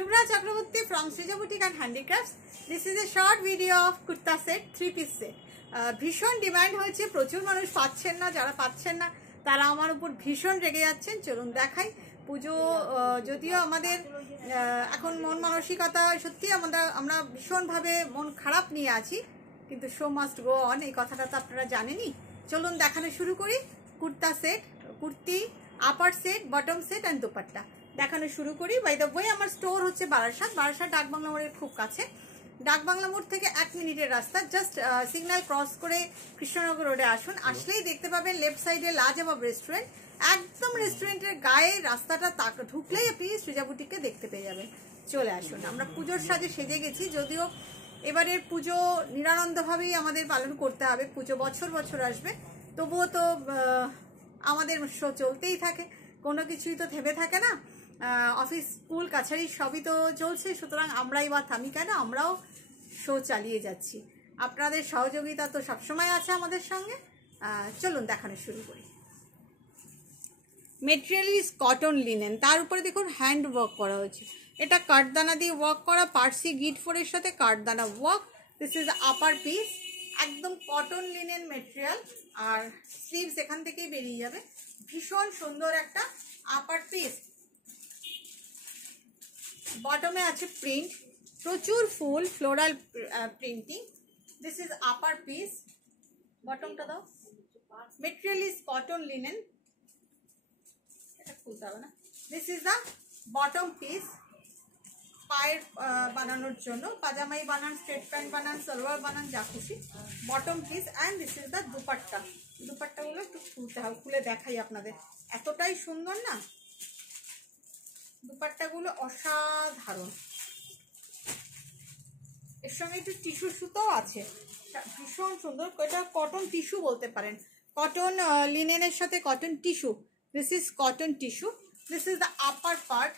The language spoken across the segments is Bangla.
Shubhra Chakraborty from Srija Boutique and Handicrafts. This is a short video of kurta set, 3-piece set. ভীষণ ডিমান্ড হয়েছে, প্রচুর মানুষ পাচ্ছেন না, যারা পাচ্ছেন না তারা আমার উপর ভীষণ রেগে যাচ্ছেন। চলুন দেখাই। পুজো যদিও আমাদের এখন মন মানসিকতা সত্যি আমরা ভীষণভাবে মন খারাপ নিয়ে আছি, কিন্তু শো মাস্ট গো অন, এই কথাটা তো আপনারা জানেনই। চলুন দেখানো শুরু করি। Kurta set, kurti, upper set, bottom set and dupatta দেখানো শুরু করি। বাই দ্য ওয়ে আমার স্টোর হচ্ছে বারাসাত ডাকবাংলা মোড়ের খুব কাছে। ডাকবাংলা মোড় থেকে 1 মিনিটের রাস্তা, জাস্ট সিগন্যাল ক্রস করে কৃষ্ণনগর রোডে আসুন। আসলেই দেখতে পাবেন লেফট সাইডে লাজবাব রেস্টুরেন্ট, একদম রেস্টুরেন্টের গায়ে রাস্তাটা ঢুকলেই আপনি সৃজা বুটিককে দেখতে পেয়ে যাবেন। চলে আসুন। আমরা পুজোর সাজে সেজে গেছি, যদিও এবারের পুজো নিরানন্দভাবেই আমাদের পালন করতে হবে। পুজো বছর বছর আসবে, তবুও তো আমাদের শো চলতেই থাকে, কোনো কিছুই তো থেমে থাকে না। অফিস, স্কুল, কাছারি সবই তো চলছে, সুতরাং আমরাই বা থামি কেন, আমরাও শো চালিয়ে যাচ্ছি। আপনাদের সহযোগিতা তো সবসময় আছে আমাদের সঙ্গে। চলুন দেখানো শুরু করি। মেটেরিয়াল ইজ কটন লিনেন, তার উপরে দেখুন হ্যান্ড ওয়ার্ক করা হয়েছে। এটা কাঠদানা দিয়ে ওয়ার্ক করা, পার্সি গিট ফোরের সাথে কাঠদানা work. This is upper piece, একদম কটন লিনেন মেটেরিয়াল, আর স্লিভস এখান থেকেই বেরিয়ে যাবে। ভীষণ সুন্দর একটা আপার পিস। বটমে আছে প্রিন্ট, প্রচুর ফুল floral printing. This is upper piece, বটমটা দাও। মেটেরিয়াল ইজ কটন লিনেন, এটা খুলতে হবে না। This is the bottom piece, পায়ের বানানোর জন্য, পাজামাই বানান, স্ট্রেট প্যান্ট বানান, সালোয়ার বানান, যা খুশি। Bottom piece and this is the dupatta. দুপাট্টাগুলো একটু খুলতে হবে, খুলে দেখাই আপনাদের, এতটাই সুন্দর না দুপাট্টাগুলো, অসাধারণ। এর সঙ্গে একটু টিস্যু সুতোও আছে, ভীষণ সুন্দর। এটা কটন টিস্যু বলতে পারেন, কটন লিনেনের সাথে cotton tissue. This is cotton tissue. This is the upper part,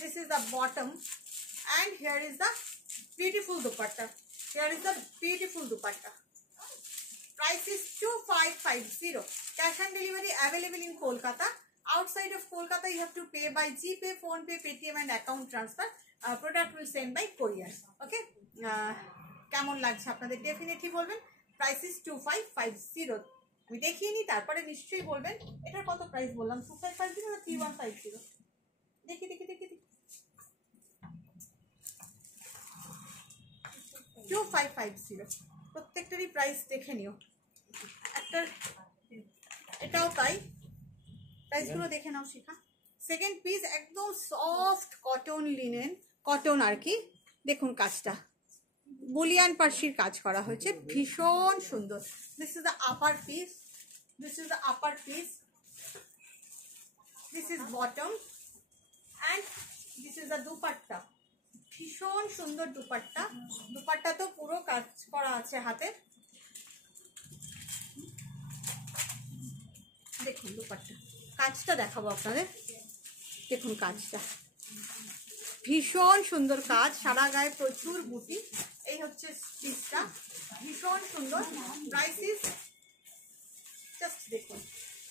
this is the bottom, and here is the beautiful dupatta. Here is the beautiful dupatta. Price is 2550. Cash on delivery available in Kolkata. Outside of Kolkata you have to pay by GPay, PhonePe, Paytm and account transfer. Product will send by courier. Okay, কেমন লাগছে আপনাদের ডেফিনেটলি বলবেন। Price is 2550। আমি দেখিয়ে নিই, তারপরে নিশ্চয়ই বলবেন এটার কত প্রাইস বললাম, 2550 না 3150। দেখি 2550। প্রত্যেকটারই প্রাইস দেখে নিও। একটা এটাও তাই, প্রাইসগুলো দেখে নাও শিখা। সেকেন্ড পিস একদম সফট কটন লিনেন, কটন আর কি। দেখুন কাজটা বুলিয়ান পার্সির কাজ করা হয়েছে, ভীষণ সুন্দর। This is the upper piece, this is the upper piece, this is bottom and this is the dupatta. ভীষণ সুন্দর দুপাট্টা। দুপাট্টা তো পুরো কাজ করা আছে হাতে। দেখুন দুপাট্টা, কাজটা দেখাবো আপনাদের। দেখুন কাজটা ভীষণ সুন্দর কাজ, সারা গায়ে প্রচুর বুটি। এই হচ্ছে পিসটা, ভীষণ সুন্দর। প্রাইস ইজ জাস্ট দেখুন,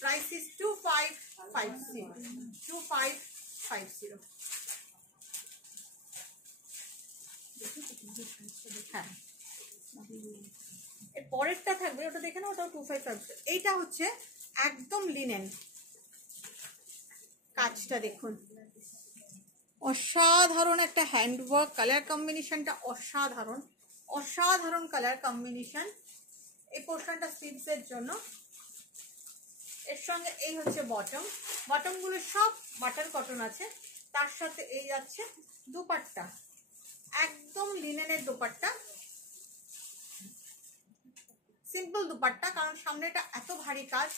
প্রাইস ইজ 2550। 2550। হ্যাঁ, এর পরেরটা থাকবে, ওটা দেখে না, ওটাও 2550। এইটা হচ্ছে একদম লিনেন। কাজটা দেখুন, অসাধারণ একটা হ্যান্ডওয়ার্ক, কালার কম্বিনেশনটা অসাধারণ, অসাধারণ কালার কম্বিনেশন। এই পোর্শনটা স্লিভসের জন্য। এর সঙ্গে এই হচ্ছে বটম, বটমগুলো সব বাটার কটন আছে। তার সাথে এই যাচ্ছে দুপাট্টা, একদম লিনেনের দুপাট্টা, সিম্পল দুপাট্টা, কারণ সামনেটা এত ভারী কাজ,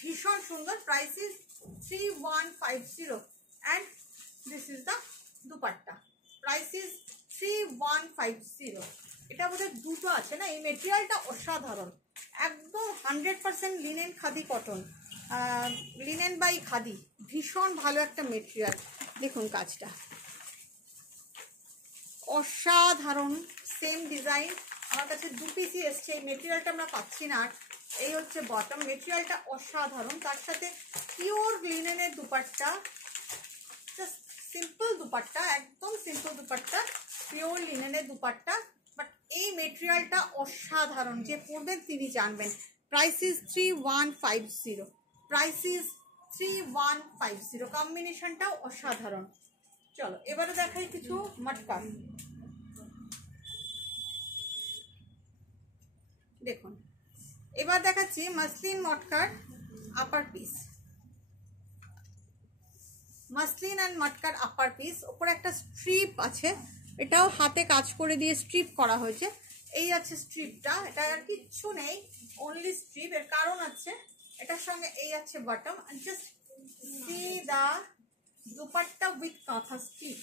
ভীষণ সুন্দর। Price is 3150 and this is the dupatta. Price is 3150। এটা বোধহয় দুটো আছে না। এই মেটেরিয়ালটা অসাধারণ, একদম 100% linen, khadi cotton, linen by khadi, ভীষণ ভালো একটা মেটেরিয়াল। দেখুন কাজটা অসাধারণ। সেম ডিজাইন আমার কাছে 2 পিসই এসছে, এই মেটেরিয়ালটা আমরা পাচ্ছি না। এই হচ্ছে বটম, মেটেরিয়ালটা অসাধারণ। তার সাথে পিওর লিনেনের দুপাট্টা, জাস্ট সিম্পল দুপাট্টা, একদম সিম্পল দুপাট্টা, পিওর লিনেনের দুপাট্টা, বাট এই মেটেরিয়ালটা অসাধারণ, যে পরবেন তিনি জানবেন। প্রাইস ইজ 3150, প্রাইস ইজ 3150, কম্বিনেশনটাও অসাধারণ। চলো এবারে দেখাই কিছু মটকা। দেখুন এবার দেখাচ্ছি মাসলিন মটকার আপার পিস, মাসলিন অ্যান্ড মটকার আপার পিস। ওপরে একটা স্ট্রিপ আছে, এটাও হাতে কাজ করে দিয়ে স্ট্রিপ করা হয়েছে। এই আছে স্ট্রিপটা, এটা আর কিচ্ছু নেই, অনলি স্ট্রিপ। এর কারণ আছে এটার সঙ্গে এই আছে bottom. Just see the dupatta with kantha stitch,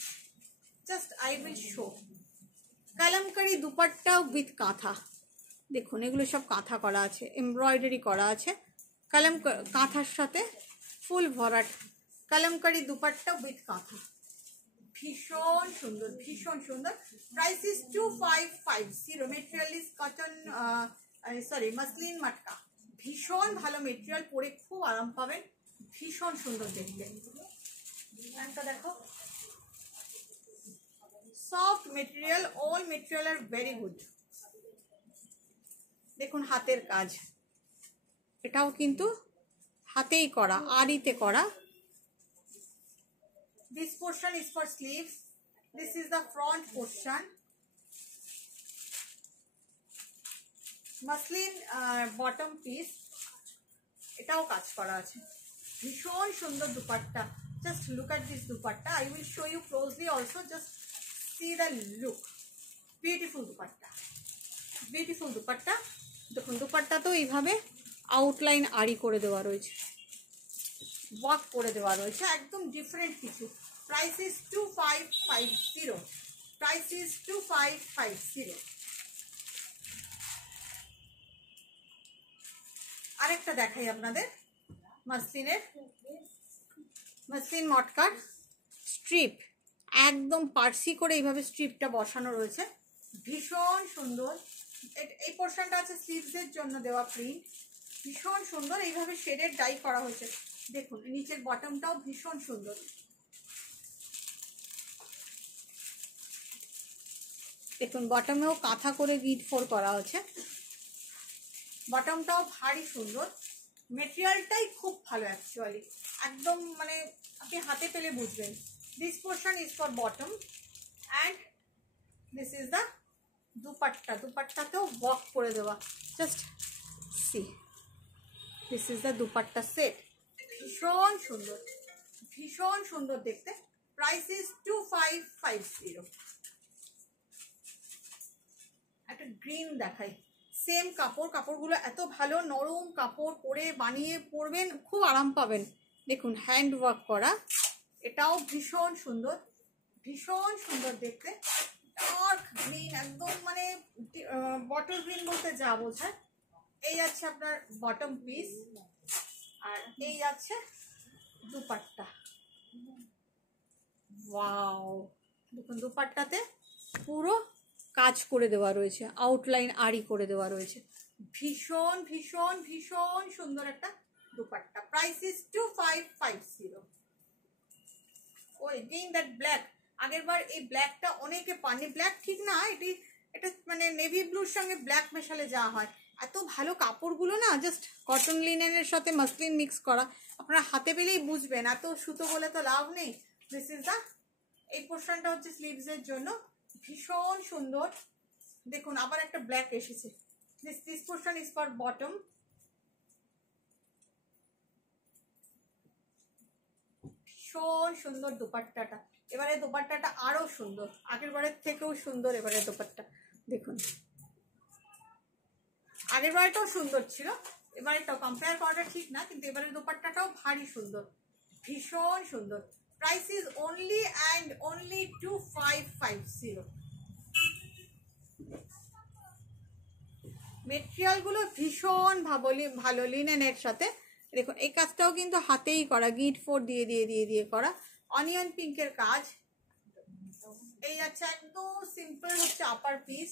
just I will show. Kalamkari dupatta with kantha, দেখুন এগুলো সব কাঁথা করা আছে, এমব্রয়ডারি করা আছে, কালাম কাঁথার সাথে ফুল ভরাট কালামকারি দুপাট্টা উইথ কাঁথা, ভীষণ সুন্দর, ভীষণ সুন্দর। Price is 2550, material is cotton, sorry muslin matka. ভীষণ ভালো মেটেরিয়াল, পরে খুব আরাম পাবেন, ভীষণ সুন্দর দেখতে। একটা দেখো, soft material, all material are very good. দেখুন হাতের কাজ, এটাও কিন্তু হাতেই করা, আরিতে করা। This portion is for sleeves, this is the front portion, muslin bottom piece, এটাও কাজ করা আছে, ভীষণ সুন্দর dupatta. Just look at this dupatta, I will show you closely also, just see the look, beautiful dupatta, beautiful dupatta. দেখুন দুপাট্টা তো এইভাবে আউটলাইন আড়ি করে দেওয়া রয়েছে, ওয়ার্ক করে দেওয়া রয়েছে, একদম ডিফারেন্ট কিছু। Price is 2550, price is 2550। আরেকটা দেখাই আপনাদের, মাসলিনের, মাসলিন মটকার স্ট্রিপ, একদম পার্সি করে এইভাবে স্ট্রিপটা বসানো রয়েছে, ভীষণ সুন্দর। এই পোর্শনটা আছে স্লিভসের জন্য দেওয়া প্রিন্ট, ভীষণ সুন্দর, এইভাবে শেডের ডাই করা হয়েছে। দেখুন নিচের বটমটাও ভীষণ সুন্দর, দেখুন বটমেও কাঁথা করে গিট ফোর করা হচ্ছে, বটমটাও ভারী সুন্দর, মেটেরিয়ালটাই খুব ভালো অ্যাকচুয়ালি, একদম মানে আপনি হাতে পেলে বুঝবেন। This portion is for bottom and this is the dupatta, দুপাট্টাতেও ওয়ার্ক করে দেওয়া, just see, this is the dupatta set, ভীষণ সুন্দর, ভীষণ সুন্দর দেখতে। Price is 2550। একটা গ্রিন দেখাই, সেম কাপড়, কাপড়গুলো এত ভালো নরম কাপড়, পরে বানিয়ে পরবেন খুব আরাম পাবেন। দেখুন হ্যান্ড ওয়ার্ক করা, এটাও ভীষণ সুন্দর, ভীষণ সুন্দর দেখতে। ডার্ক গ্রিন, একদম মানে বটল গ্রিন বলতে যা বোঝায়। এই আছে আপনার বটম পিস, আর এই আছে দুপাট্টা। ওয়াও, দেখুন দুপাট্টাতে পুরো কাজ করে দেওয়া রয়েছে, আউটলাইন আড়ি করে দেওয়া রয়েছে, ভীষণ ভীষণ ভীষণ সুন্দর একটা দুপাট্টা। Price is 2550। ও এগেইন দ্যাট ব্ল্যাক, আগেরবার এই ব্ল্যাকটা অনেকে পানি, ব্ল্যাক ঠিক না, এটা মানে নেভি ব্লুর সঙ্গে ব্ল্যাক মেশালে যা হয়। এত ভালো কাপড়গুলো না, জাস্ট কটন লিনেনের সাথে মাসলিন মিক্স করা, আপনারা হাতে পেলেই বুঝবেন, এত সুতো বলে তো লাভ নেই। দিস ইজ দ্য, এই পোর্শনটা হচ্ছে স্লিভসের জন্য, ভীষণ সুন্দর। দেখুন আবার একটা ব্ল্যাক এসেছে, this portion is for bottom, ভীষণ সুন্দর দুপাট্টাটা। এবারে দুপাট্টাটা আরো সুন্দর, আগের বারের থেকেও সুন্দর এবারে দুপাট্টা। দেখুন আগের বারেটাও সুন্দর ছিল, এবারেটাও কম্পেয়ার করাটা ঠিক না, কিন্তু এবারে দুপাট্টাটাও ভারী সুন্দর, ভীষণ সুন্দর। Price is only and only 2550। মেটেরিয়ালগুলো ভীষণ ভালো লিনেনের সাথে। দেখুন এই কাজটাও কিন্তু হাতেই করা, গিট ফোর দিয়ে দিয়ে দিয়ে দিয়ে করা, অনিয়ন পিঙ্কের কাজ। এই আছে একদম সিম্পল হচ্ছে আপার পিস,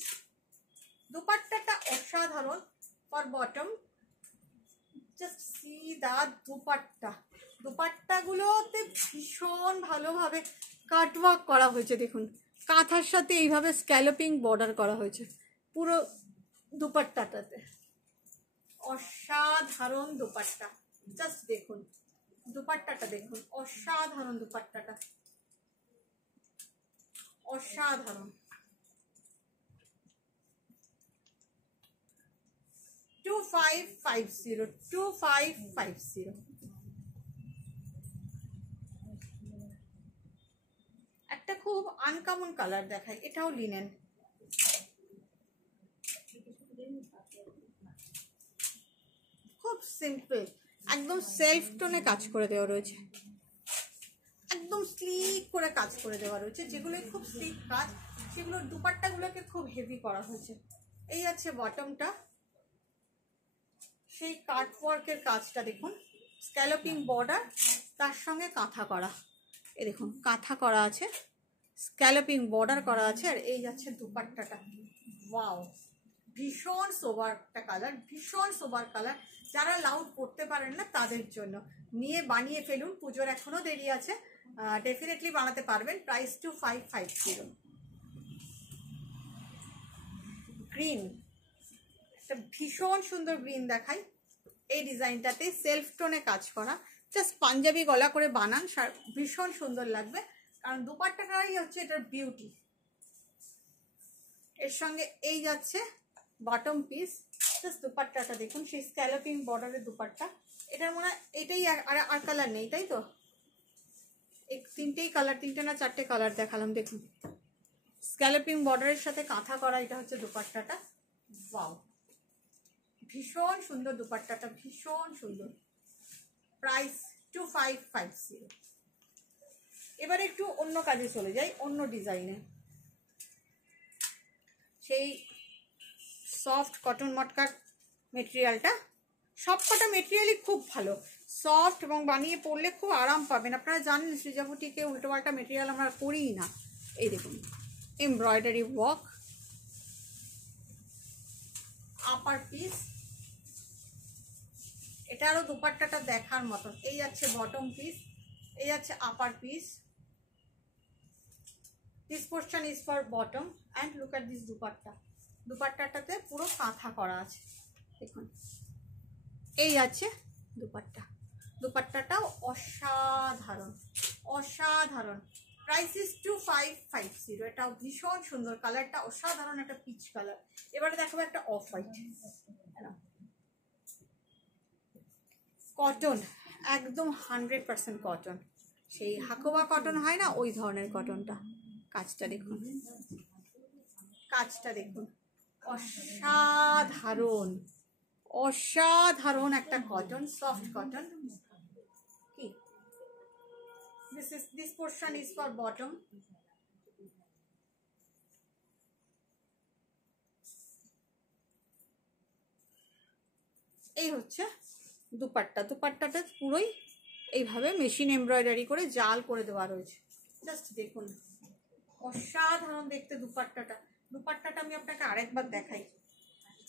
দুপাট্টাটা অসাধারণ for bottom. Just see the dupatta, দুপাট্টাগুলোতে ভীষণ ভালোভাবে কাটওয়ার্ক করা হয়েছে দেখুন, কাঁথার সাথে এইভাবে স্ক্যালপিং বর্ডার করা হয়েছে পুরো দুপাট্টাটাতে। অসাধারণ দুপাট্টা, জাস্ট দেখুন দুপাট্টাটা দেখুন, অসাধারণ দুপাট্টাটা, অসাধারণ। 2550 2550। একটা খুব আনকমন কালার দেখায়, এটাও লিনেন, খুব সিম্পল, একদম সেলফ টোনে কাজ করে দেওয়া রয়েছে, একদম স্লিক করে কাজ করে দেওয়া রয়েছে। যেগুলো খুব স্লিক কাজ সেগুলোর দুপাট্টাগুলোকে খুব হেভি করা হয়েছে। এই আছে বটমটা, সেই কাটওয়ার্কের কাজটা দেখুন, স্ক্যালপিং বর্ডার, তার সঙ্গে কাঁথা করা, এই দেখুন কাঁথা করা আছে, স্ক্যালপিং বর্ডার করা আছে। আর এই যাচ্ছে দুপাট্টাটা, ওয়াও, ভীষণ সোবার একটা কালার, ভীষণ সোবার কালার। যারা লাউড পড়তে পারেন না তাদের জন্য নিয়ে বানিয়ে ফেলুন, পুজোর এখনো দেরি আছে, ডেফিনেটলি বানাতে পারবেন। প্রাইস 2550। গ্রিন, একটা ভীষণ সুন্দর গ্রিন দেখাই, এই ডিজাইনটাতে সেলফ টোনে কাজ করা, জাস্ট পাঞ্জাবি গলা করে বানান, ভীষণ সুন্দর লাগবে, কারণ দুপাট্টাটাই হচ্ছে এটার বিউটি। এর সঙ্গে এই যাচ্ছে বটম পিস, জাস্ট দুপাট্টাটা দেখুন, সেই স্ক্যালপিং বর্ডারের দুপাট্টা। এটার মনে হয় এটাই আর কালার নেই, তাই তো? এই তিনটেই কালার, তিনটে না চারটে কালার দেখালাম, দেখুন স্ক্যালপিং বর্ডারের সাথে কাঁথা করা, এটা হচ্ছে দুপাট্টাটা, ওয়াও, ভীষণ সুন্দর দুপাট্টাটা, ভীষণ সুন্দর। প্রাইস 2550। এবার একটু অন্য কাজে চলে যাই, অন্য ডিজাইনে। সেই সফট কটন মটকার মেটেরিয়ালটা, সবকটা মেটেরিয়ালই খুব ভালো, সফট, এবং বানিয়ে পরলে খুব আরাম পাবেন। আপনারা জানেন সৃজা বুটিকে উল্টোপাল্টা মেটেরিয়াল আমরা করিই না। এই দেখুন এমব্রয়ডারি ওয়ার্ক, আপার পিস, এটা আরও দুপাট্টাটা দেখার মতন। এই যাচ্ছে বটম পিস, এই যাচ্ছে upper piece. This portion is for bottom and look at this dupatta, দুপাট্টাটাতে পুরো কাঁথা করা আছে দেখুন। এই আছে দুপাট্টা, দুপাট্টাটাও অসাধারণ, অসাধারণ। Price is 2550। এটাও ভীষণ সুন্দর, কালারটা অসাধারণ, একটা পিচ কালার। এবারে দেখাবো একটা অফ হোয়াইট, কটন, একদম 100% কটন, সেই হাকোবা কটন হয় না, ওই ধরনের কটনটা। কাজটা দেখুন, কাজটা দেখুন, অসাধারণ, অসাধারণ একটা কটন, সফট কটন। কি this portion is for bottom. এই হচ্ছে দুপাট্টা, দুপাট্টাটা পুরোই এইভাবে মেশিন এমব্রয়ডারি করে জাল করে দেওয়া রয়েছে, জাস্ট দেখুন অসাধারণ দেখতে দুপাট্টাটা। দুপাট্টাটা আমি আপনাকে আরেকবার দেখাই,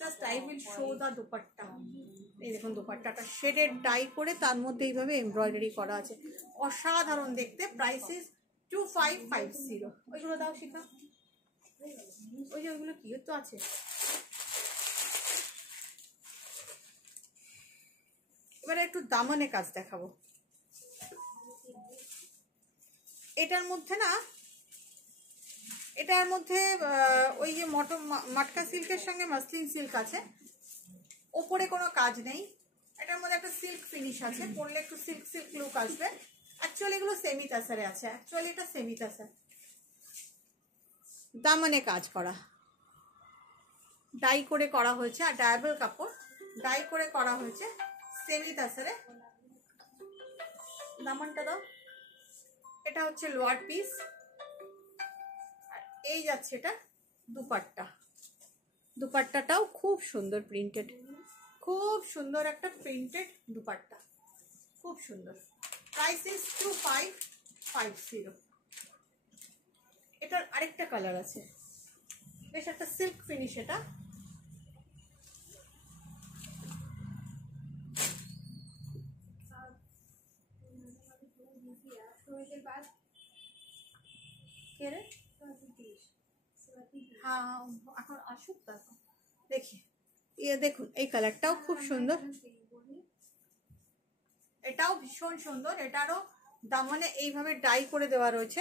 just I will show the dupatta. এই দেখুন দুপাট্টাটা শেডেড ডাই করে তার মধ্যে এইভাবে এমব্রয়ডারি করা আছে, অসাধারণ দেখতে। Price is 2550। ওইগুলো দাও শিখা, ওই যে ওইগুলো কি তো আছে। এবারে একটু দামনে কাজ দেখাবো। এটার মধ্যে না, এটার মধ্যে ওই যে মটকা সিল্কের সঙ্গে মাসলিন সিল্ক আছে, ওপরে কোনো কাজ নেই। এটার মধ্যে একটা সিল্ক ফিনিশ আছে, পরলে একটু সিল্ক সিল্ক লুক আসবে। অ্যাকচুয়ালি এগুলো সেমি তাসারে আছে, অ্যাকচুয়ালি এটা সেমি তাসার। দামনে কাজ করা, ডাই করে করা হয়েছে, আর ডায়াবল কাপড় ডাই করে করা হয়েছে সেমি তাসারে। দামনটা দাও। এটা হচ্ছে লোয়ার পিস, আর এই যাচ্ছে এটা দুপাট্টা। দুপাট্টাটাও খুব সুন্দর প্রিন্টেড, খুব সুন্দর একটা প্রিন্টেড দুপাট্টা, খুব সুন্দর। Price is 2550। এটার আরেকটা কালার আছে, বেশ একটা সিল্ক ফিনিশ। এটা হ্যাঁ এখন আসুক তারপর দেখি। দেখুন এই কালারটাও খুব সুন্দর, এটাও ভীষণ সুন্দর। এটারও দামনে এইভাবে ডাই করে দেওয়া রয়েছে,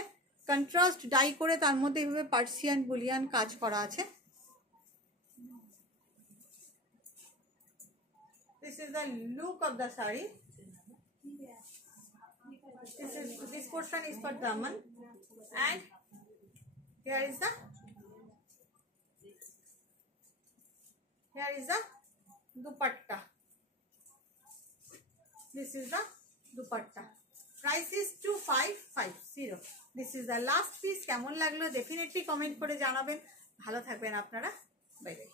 কন্ট্রাস্ট ডাই করে, তার মধ্যে এইভাবে পার্সিয়ান বুলিয়ান কাজ করা আছে। This is the look of the saree. This portion is for daman, and here is the dupatta. This is the dupatta. Price is 2550. This is the last piece. কেমন লাগলো ডেফিনেটলি কমেন্ট করে জানাবেন। ভালো থাকবেন আপনারা, বাই বাই।